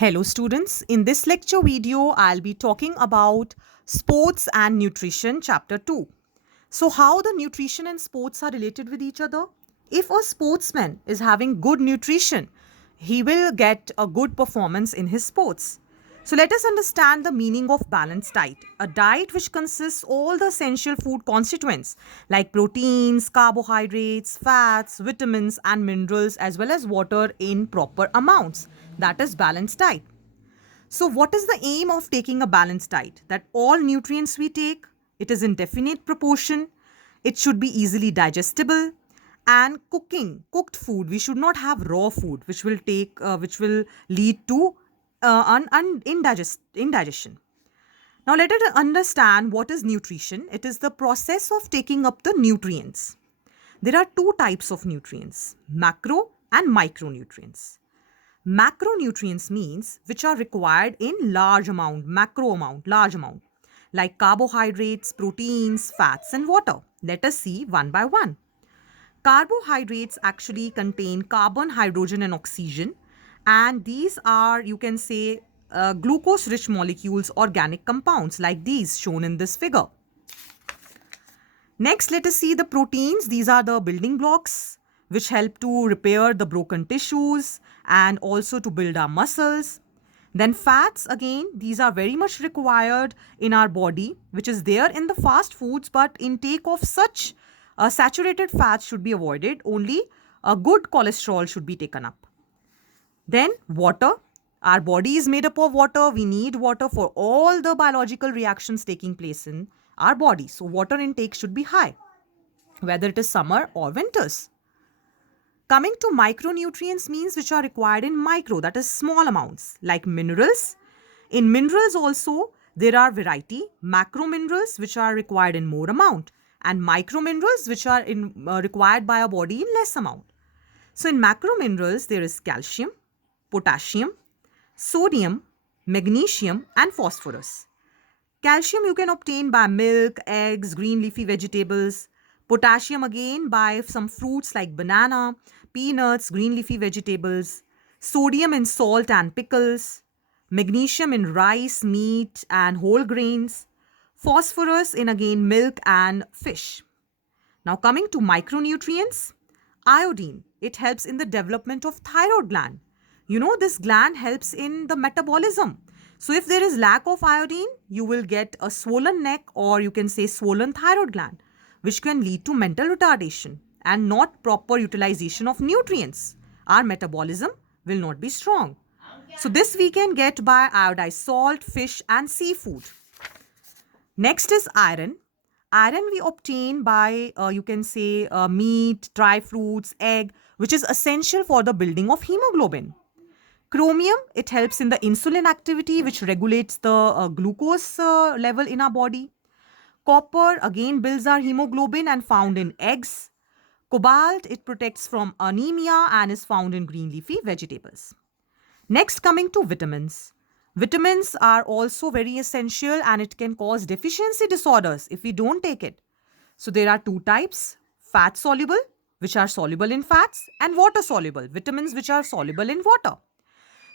Hello students, in this lecture video I'll be talking about sports and nutrition chapter 2. So how the nutrition and sports are related with each other? If a sportsman is having good nutrition, he will get a good performance in his sports. So let us understand the meaning of balanced diet. A diet which consists all the essential food constituents like proteins, carbohydrates, fats, vitamins and minerals as well as water in proper amounts. That is balanced diet. So what is the aim of taking a balanced diet? That all nutrients we take, it is in definite proportion, it should be easily digestible, and cooked food, we should not have raw food which will lead to indigestion. Now let us understand what is nutrition. It is the process of taking up the nutrients. There are two types of nutrients, macro and micronutrients. Macronutrients means which are required in large amount, large amount, like carbohydrates, proteins, fats and water. Let us see one by one. Carbohydrates actually contain carbon, hydrogen and oxygen, and these are, you can say, glucose rich molecules, organic compounds like these shown in this figure. Next, let us see the proteins. These are the building blocks which help to repair the broken tissues and also to build our muscles. Then fats, again, these are very much required in our body, which is there in the fast foods, but intake of such saturated fats should be avoided. Only a good cholesterol should be taken up. Then water. Our body is made up of water. We need water for all the biological reactions taking place in our body. So water intake should be high, whether it is summer or winters. Coming to micronutrients means which are required in micro, that is small amounts, like minerals. In minerals also, there are variety, macro minerals which are required in more amount and micro minerals which are required by our body in less amount. So in macro minerals, there is calcium, potassium, sodium, magnesium and phosphorus. Calcium you can obtain by milk, eggs, green leafy vegetables. Potassium again by some fruits like banana, peanuts, green leafy vegetables. Sodium in salt and pickles. Magnesium in rice, meat and whole grains. Phosphorus in again milk and fish. Now coming to micronutrients, iodine. It helps in the development of thyroid gland. You know, this gland helps in the metabolism. So if there is lack of iodine, you will get a swollen neck, or you can say swollen thyroid gland, which can lead to mental retardation and not proper utilization of nutrients. Our metabolism will not be strong. So this we can get by iodized salt, fish and seafood. Next is iron. Iron we obtain by, you can say, meat, dry fruits, egg, which is essential for the building of hemoglobin. Chromium, it helps in the insulin activity, which regulates the glucose level in our body. Copper, again, builds our hemoglobin and found in eggs. Cobalt, it protects from anemia and is found in green leafy vegetables. Next, coming to vitamins. Vitamins are also very essential and it can cause deficiency disorders if we don't take it. So there are two types, fat soluble, which are soluble in fats, and water soluble, vitamins which are soluble in water.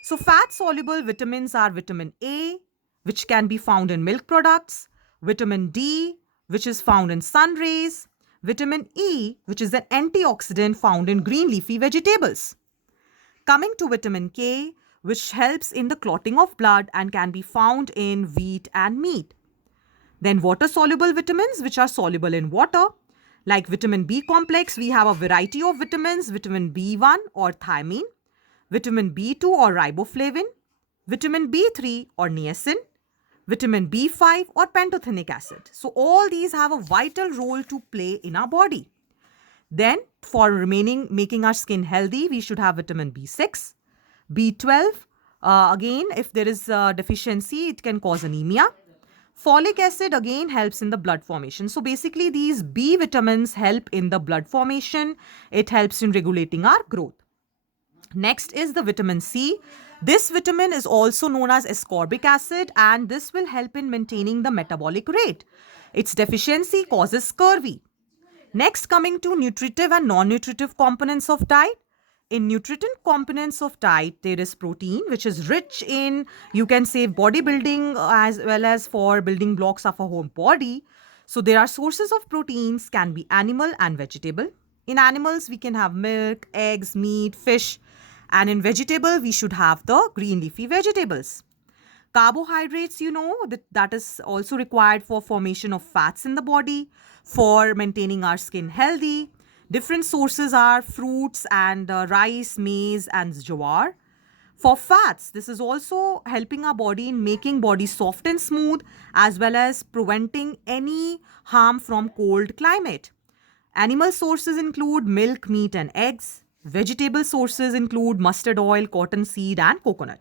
So fat soluble vitamins are vitamin A, which can be found in milk products, vitamin D, which is found in sun rays, vitamin E, which is an antioxidant found in green leafy vegetables. Coming to vitamin K, which helps in the clotting of blood and can be found in wheat and meat. Then water soluble vitamins, which are soluble in water. Like vitamin B complex, we have a variety of vitamins, vitamin B1 or thiamine, vitamin B2 or riboflavin, vitamin B3 or niacin, vitamin B5 or pantothenic acid. So all these have a vital role to play in our body. Then for making our skin healthy, we should have vitamin B6, B12. Again, if there is a deficiency, it can cause anemia. Folic acid again helps in the blood formation. So basically these B vitamins help in the blood formation. It helps in regulating our growth. Next is the vitamin C. This vitamin is also known as ascorbic acid and this will help in maintaining the metabolic rate. Its deficiency causes scurvy. Next, coming to nutritive and non-nutritive components of diet. in nutritive components of diet, there is protein, which is rich in, you can say, bodybuilding as well as for building blocks of a whole body. So there are sources of proteins can be animal and vegetable. In animals, we can have milk, eggs, meat, fish, and in vegetable, we should have the green leafy vegetables. Carbohydrates, that is also required for formation of fats in the body, for maintaining our skin healthy. Different sources are fruits and rice, maize, and jowar. For fats, this is also helping our body in making body soft and smooth, as well as preventing any harm from cold climate. Animal sources include milk, meat, and eggs. Vegetable sources include mustard oil, cottonseed, and coconut.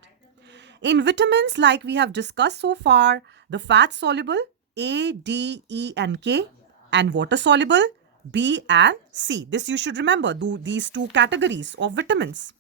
In vitamins, like we have discussed so far, the fat soluble A, D, E, and K, and water soluble B and C. This you should remember, these two categories of vitamins.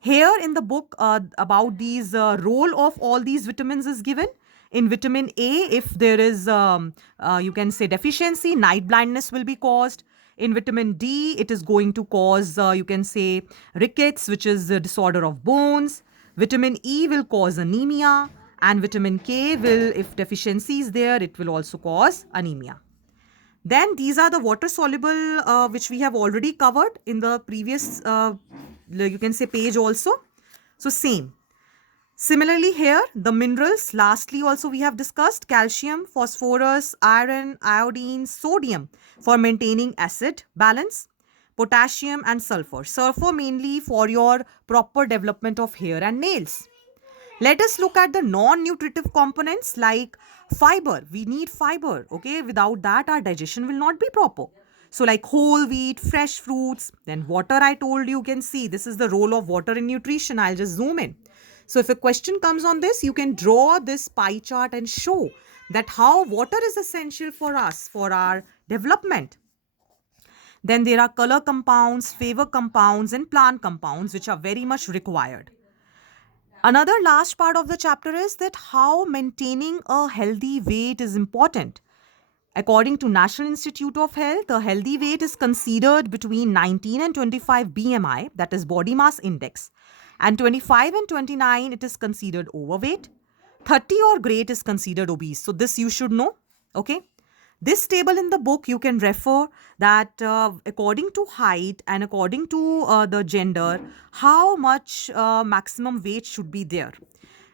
Here in the book, about these role of all these vitamins is given. In vitamin A, if there is, you can say, deficiency, night blindness will be caused. In vitamin D, it is going to cause, you can say, rickets, which is a disorder of bones. Vitamin E will cause anemia, and vitamin K will, if deficiency is there, it will also cause anemia. Then these are the water soluble, which we have already covered in the previous, you can say, page also. So same. Similarly here, the minerals, lastly also we have discussed calcium, phosphorus, iron, iodine, sodium for maintaining acid balance, potassium and sulfur. Sulfur mainly for your proper development of hair and nails. Let us look at the non-nutritive components like fiber. We need fiber, okay? Without that, our digestion will not be proper. So like whole wheat, fresh fruits, then water I told you can see. This is the role of water in nutrition. I'll just zoom in. So if a question comes on this, you can draw this pie chart and show that how water is essential for us, for our development. Then there are color compounds, flavor compounds, and plant compounds, which are very much required. Another last part of the chapter is that how maintaining a healthy weight is important. According to National Institute of Health, a healthy weight is considered between 19 and 25 BMI, that is body mass index, and 25 and 29 it is considered overweight. 30 or great is considered obese. So this you should know, okay? This table in the book you can refer that according to height and according to the gender, how much maximum weight should be there.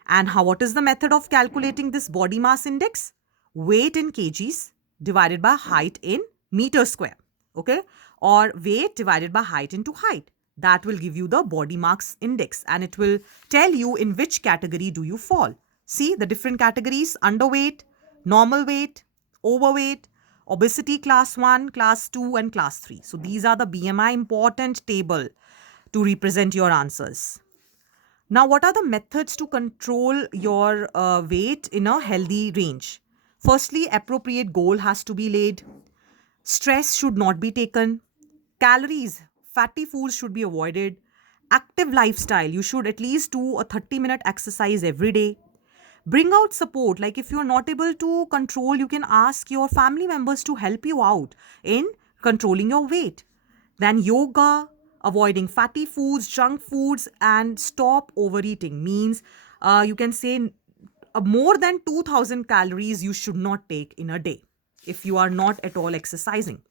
And what is the method of calculating this body mass index? Weight in kgs divided by height in meter square, okay? Or weight divided by height into height. That will give you the body mass index and it will tell you in which category do you fall. See the different categories: underweight, normal weight, overweight, obesity class 1, class 2 and class 3. So these are the BMI important table to represent your answers. Now what are the methods to control your weight in a healthy range? Firstly, appropriate goal has to be laid. Stress should not be taken. Calories, fatty foods should be avoided. Active lifestyle, you should at least do a 30-minute exercise every day. Bring out support, like if you are not able to control, you can ask your family members to help you out in controlling your weight. Then yoga, avoiding fatty foods, junk foods, and stop overeating means you can say more than 2000 calories you should not take in a day if you are not at all exercising.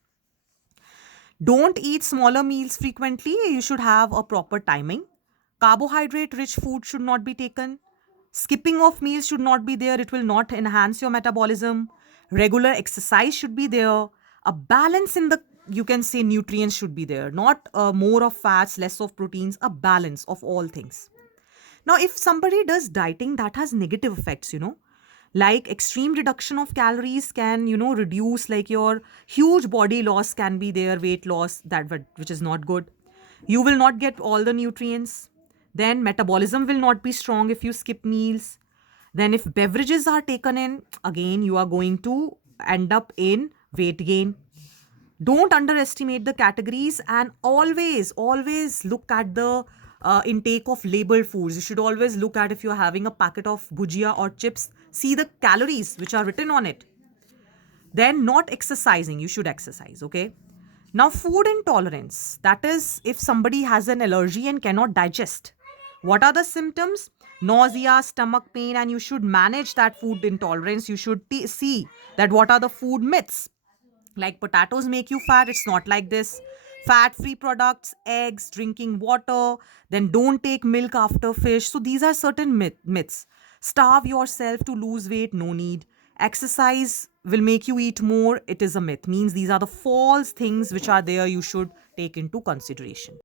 Don't eat smaller meals frequently. You should have a proper timing. Carbohydrate rich food should not be taken. Skipping of meals should not be there. It will not enhance your metabolism. Regular exercise should be there. A balance in the, you can say, nutrients should be there. Not more of fats, less of proteins. A balance of all things. Now, if somebody does dieting, that has negative effects, Like extreme reduction of calories can, reduce like your huge body loss can be there, weight loss, which is not good. You will not get all the nutrients. Then metabolism will not be strong if you skip meals. Then if beverages are taken in, again, you are going to end up in weight gain. Don't underestimate the categories and always look at the intake of labeled foods. You should always look at if you're having a packet of bhujia or chips, see the calories which are written on it. Then not exercising, you should exercise, okay? Now, food intolerance, that is, if somebody has an allergy and cannot digest. What are the symptoms? Nausea, stomach pain, and you should manage that food intolerance. You should see that what are the food myths. Like potatoes make you fat, it's not like this. Fat free products, eggs, drinking water, then don't take milk after fish. So these are certain myths. Starve yourself to lose weight, no need. Exercise will make you eat more, it is a myth. Means these are the false things which are there, you should take into consideration.